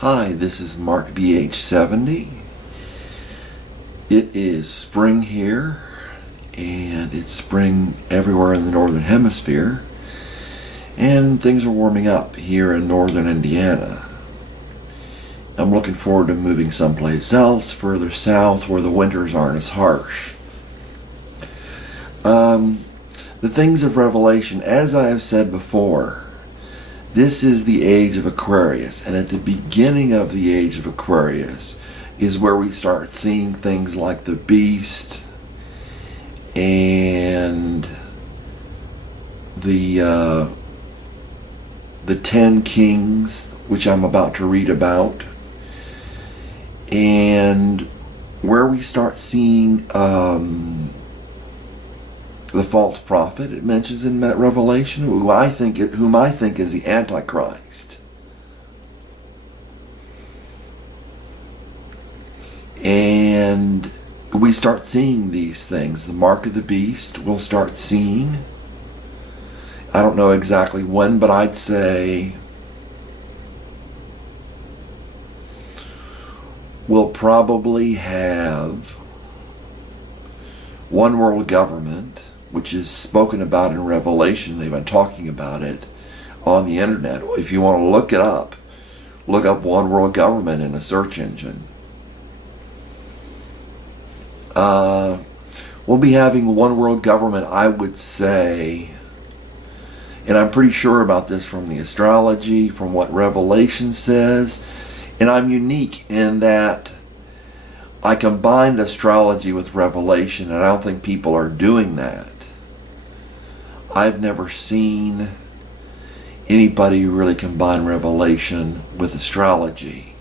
Hi, this is Mark BH70. It is spring here, and it's spring everywhere in the northern hemisphere, and things are warming up here in northern Indiana. I'm looking forward to moving someplace else, further south, where the winters aren't as harsh. The things of Revelation, as I have said before, this is the age of Aquarius, and at the beginning of the age of Aquarius is where we start seeing things like the beast and the 10 kings, which I'm about to read about, and where we start seeing the false prophet. It mentions in Revelation whom I think is the Antichrist. And we start seeing these things. The mark of the beast we'll start seeing. I don't know exactly when, but I'd say we'll probably have one world government, which is spoken about in Revelation. They've been talking about it on the internet. If you want to look it up, look up one world government in a search engine. We'll be having one world government, I would say, and I'm pretty sure about this from the astrology, from what Revelation says, and I'm unique in that I combined astrology with Revelation, and I don't think people are doing that. I've never seen anybody really combine Revelation with astrology.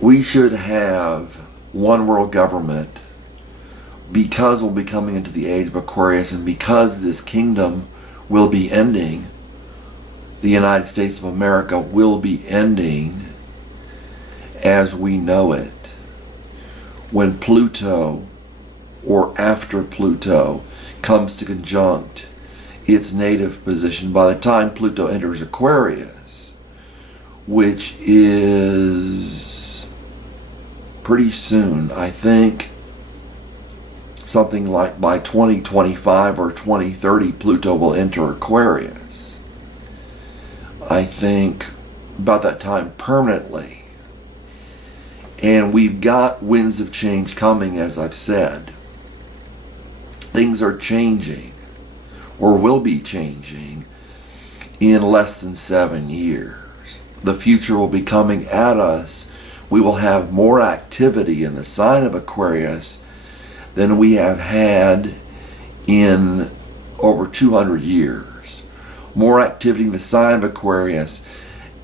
We should have one world government because we'll be coming into the age of Aquarius, and because this kingdom will be ending. The United States of America will be ending as we know it when Pluto, or after Pluto, comes to conjunct its native position. By the time Pluto enters Aquarius, which is pretty soon, I think something like by 2025 or 2030, Pluto will enter Aquarius. I think about that time permanently. And we've got winds of change coming, as I've said. Things are changing, or will be changing, in less than 7 years. The future will be coming at us. We will have more activity in the sign of Aquarius than we have had in over 200 years. More activity in the sign of Aquarius,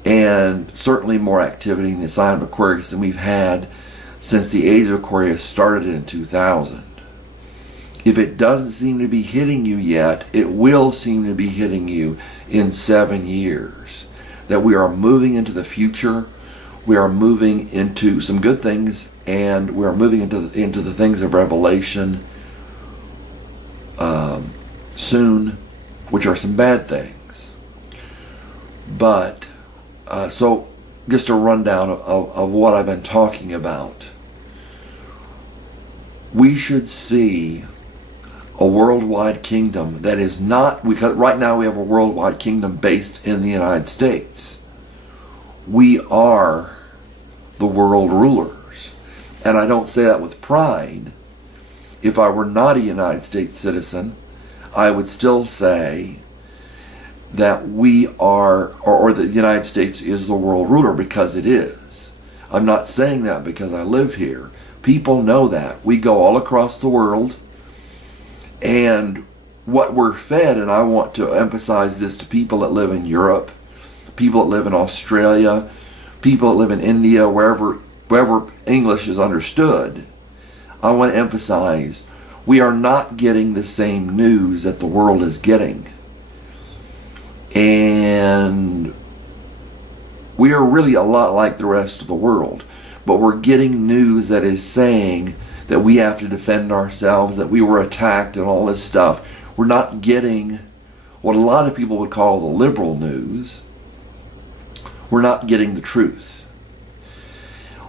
and certainly more activity in the sign of Aquarius than we've had since the age of Aquarius started in 2000. If it doesn't seem to be hitting you yet, it will seem to be hitting you in 7 years. That we are moving into the future, we are moving into some good things, and we are moving into the things of Revelation soon, which are some bad things. But so just a rundown of what I've been talking about. We should see a worldwide kingdom that is not, because right now we have a worldwide kingdom based in the United States. We are the world rulers. And I don't say that with pride. If I were not a United States citizen, I would still say that we are, or the United States is the world ruler, because it is. I'm not saying that because I live here. People know that. We go all across the world, and what we're fed, and I want to emphasize this to people that live in Europe, people that live in Australia, people that live in India, wherever English is understood, I want to emphasize we are not getting the same news that the world is getting. And we are really a lot like the rest of the world, but we're getting news that is saying that we have to defend ourselves, that we were attacked and all this stuff. We're not getting what a lot of people would call the liberal news, we're not getting the truth.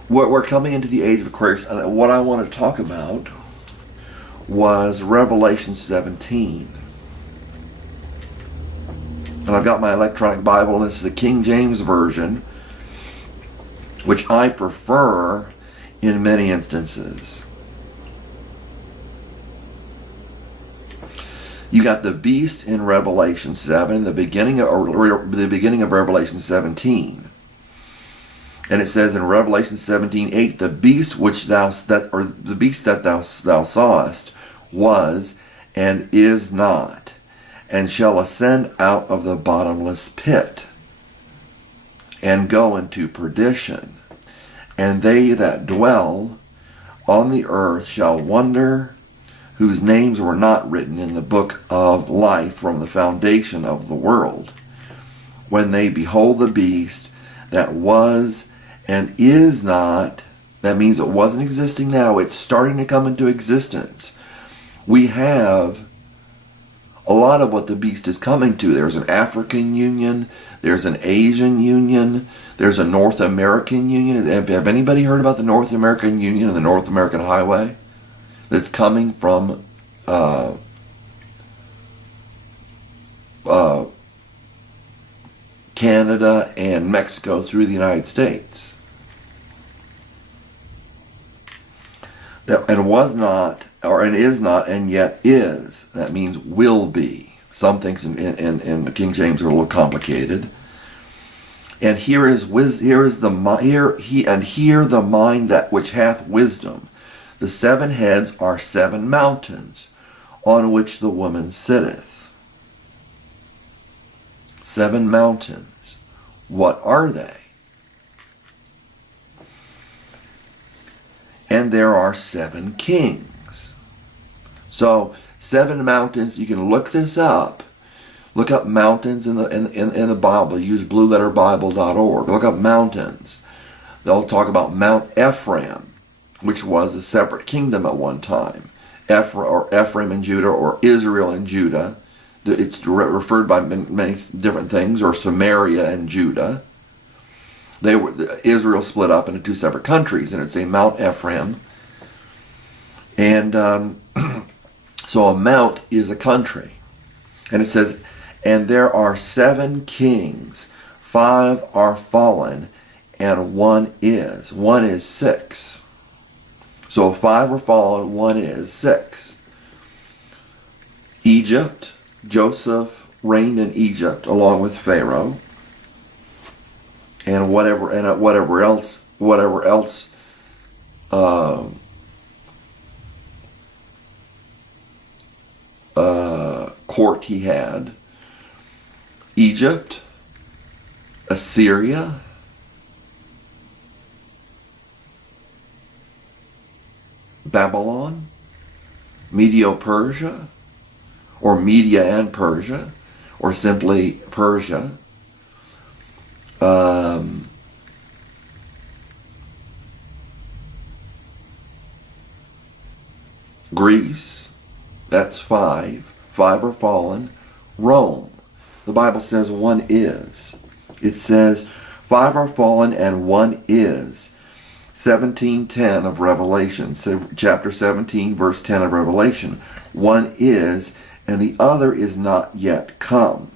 We're coming into the age of Aquarius, and what I want to talk about was Revelation 17. And I've got my electronic Bible, and this is the King James Version, which I prefer in many instances. You got the beast in Revelation 7, the beginning of Revelation 17. And it says in Revelation 17:8, the beast that thou sawest was and is not, and shall ascend out of the bottomless pit, and go into perdition. And they that dwell on the earth shall wonder, whose names were not written in the book of life from the foundation of the world, when they behold the beast that was and is not. That means it wasn't existing now, it's starting to come into existence. We have a lot of what the beast is coming to. There's an African Union, there's an Asian Union, there's a North American Union. Have anybody heard about the North American Union and the North American Highway that's coming from Canada and Mexico through the United States? And was not, or and is not, and yet is. That means will be. Some things in the King James are a little complicated. And hear the mind that which hath wisdom. The 7 heads are 7 mountains, on which the woman sitteth. 7 mountains. What are they? And there are 7 kings. So 7 mountains. You can look this up. Look up mountains in the Bible. Use blueletterbible.org. Look up mountains. They'll talk about Mount Ephraim, which was a separate kingdom at one time. Ephraim and Judah, or Israel and Judah. It's referred by many different things, or Samaria and Judah. Israel split up into 2 separate countries, and it's a Mount Ephraim. And so a mount is a country. And it says, and there are 7 kings, 5 are fallen, and 1 is. 1 is 6. So 5 are fallen, 1 is 6. Egypt, Joseph reigned in Egypt along with Pharaoh. And whatever else court he had. Egypt, Assyria, Babylon, Medio-Persia, or Media and Persia, or simply Persia. Greece, that's 5. 5 are fallen. Rome, the Bible says 1 is. It says 5 are fallen and 1 is. 17:10 of Revelation, chapter 17, verse 10 of Revelation. 1 is, and the other is not yet come.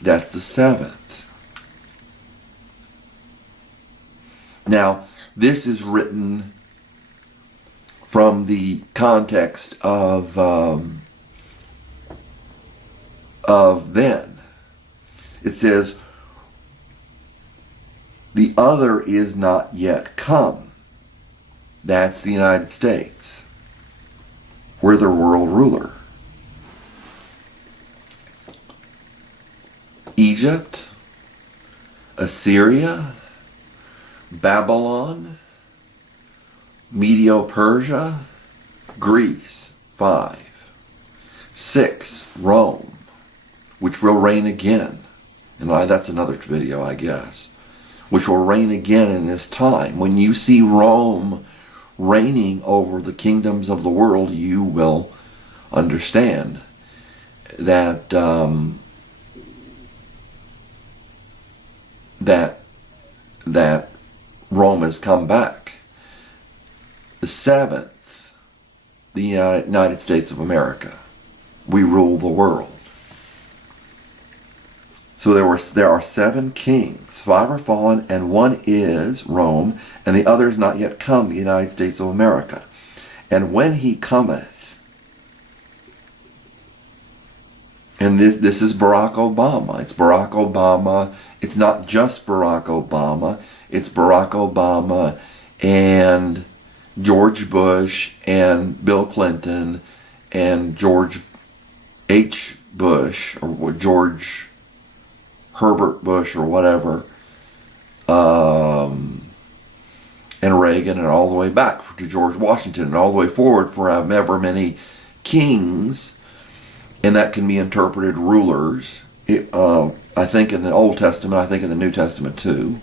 That's the 7th. Now, this is written from the context of then. It says, the other is not yet come. That's the United States. We're the world ruler. Egypt, Assyria, Babylon, Medio-Persia, Greece, 5. 6, Rome, which will reign again. And that's another video, I guess. Which will reign again in this time. When you see Rome reigning over the kingdoms of the world, you will understand. that that Rome has come back. The seventh, the United States of America. We rule the world. So there are 7 kings. 5 are fallen, and 1 is Rome, and the other is not yet come, the United States of America. And when he cometh, and this is Barack Obama. It's Barack Obama. It's not just Barack Obama. It's Barack Obama and George Bush and Bill Clinton and George H. Bush, or George Herbert Bush, or whatever, and Reagan, and all the way back to George Washington, and all the way forward for however many kings, and that can be interpreted rulers. I think in the Old Testament, I think in the New Testament too.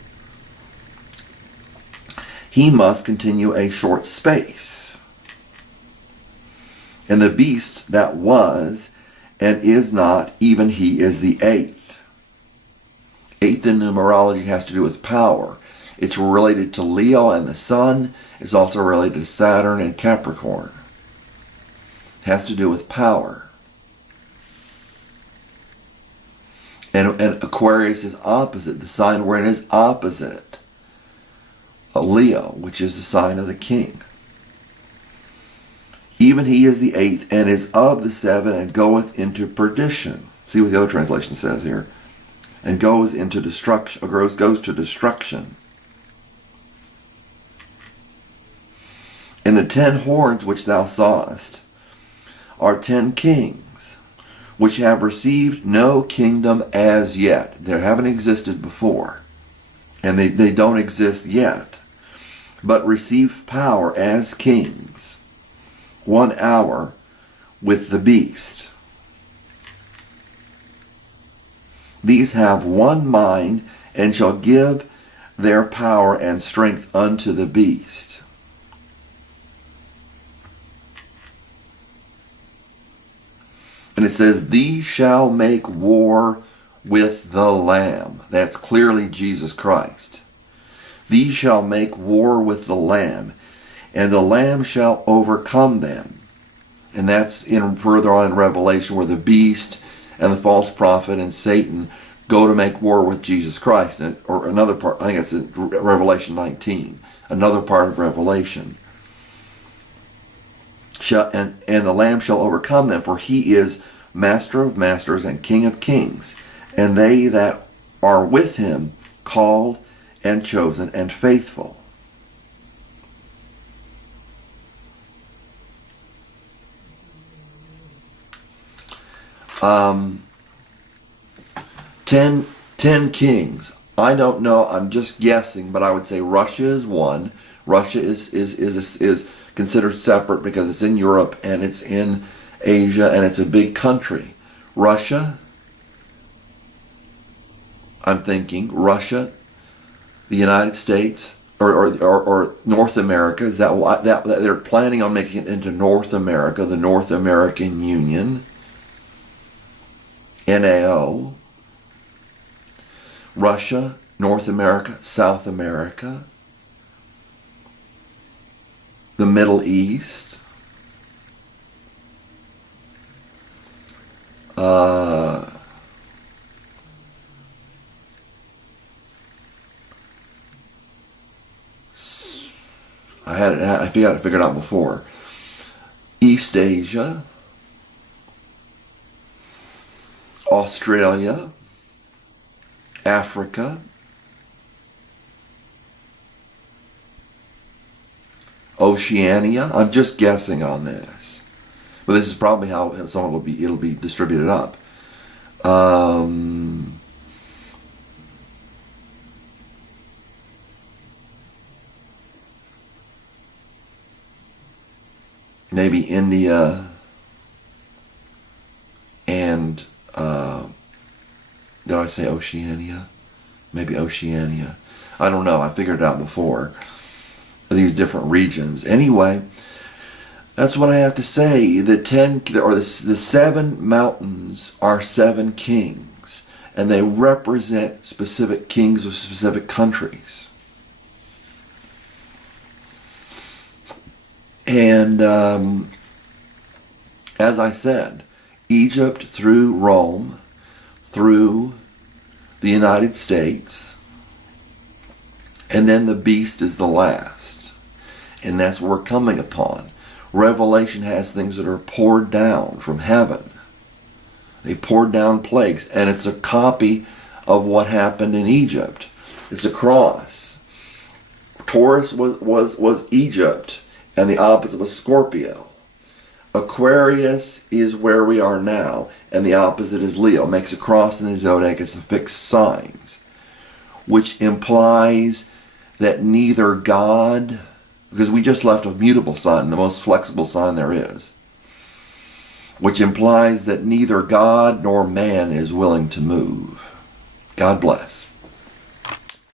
He must continue a short space. And the beast that was and is not, even he is the 8th. 8th in numerology has to do with power. It's related to Leo and the Sun. It's also related to Saturn and Capricorn. It has to do with power. And Aquarius is opposite. The sign we're in is opposite Leo, which is the sign of the king. Even he is the 8th, and is of the 7, and goeth into perdition. See what the other translation says here. And goes into destruction, or goes to destruction. And the 10 horns which thou sawest are 10 kings, which have received no kingdom as yet. They haven't existed before, and they don't exist yet, but receive power as kings 1 hour with the beast. These have one mind, and shall give their power and strength unto the beast. And it says, these shall make war with the Lamb. That's clearly Jesus Christ. These shall make war with the Lamb, and the Lamb shall overcome them. And that's further on in Revelation, where the beast and the false prophet and Satan go to make war with Jesus Christ. Or another part, I think it's in Revelation 19, another part of Revelation. And the Lamb shall overcome them, for he is Master of masters and King of kings, and they that are with him called and chosen and faithful. Ten kings. I don't know. I'm just guessing, but I would say Russia is one. Russia is considered separate because it's in Europe and it's in Asia and it's a big country. Russia. I'm thinking Russia, the United States, or North America. Is that they're planning on making it into North America, the North American Union, NAO. Russia, North America, South America, the Middle East, I figured it out before. East Asia, Australia, Africa, Oceania. I'm just guessing on this, but this is probably how it'll be distributed up. Maybe India and did I say Oceania? Maybe Oceania. I don't know. I figured it out before. These different regions. Anyway, That's what I have to say. The 7 mountains are 7 kings, and they represent specific kings of specific countries. And as I said, Egypt through Rome, through the United States, and then the beast is the last. And that's what we're coming upon. Revelation has things that are poured down from heaven. They poured down plagues, and it's a copy of what happened in Egypt. It's a cross. Taurus was Egypt, and the opposite was Scorpio. Aquarius is where we are now, and the opposite is Leo. Makes a cross in the zodiac. It's a fixed signs, which implies that neither God, because we just left a mutable sign, the most flexible sign there is, which implies that neither God nor man is willing to move. God bless.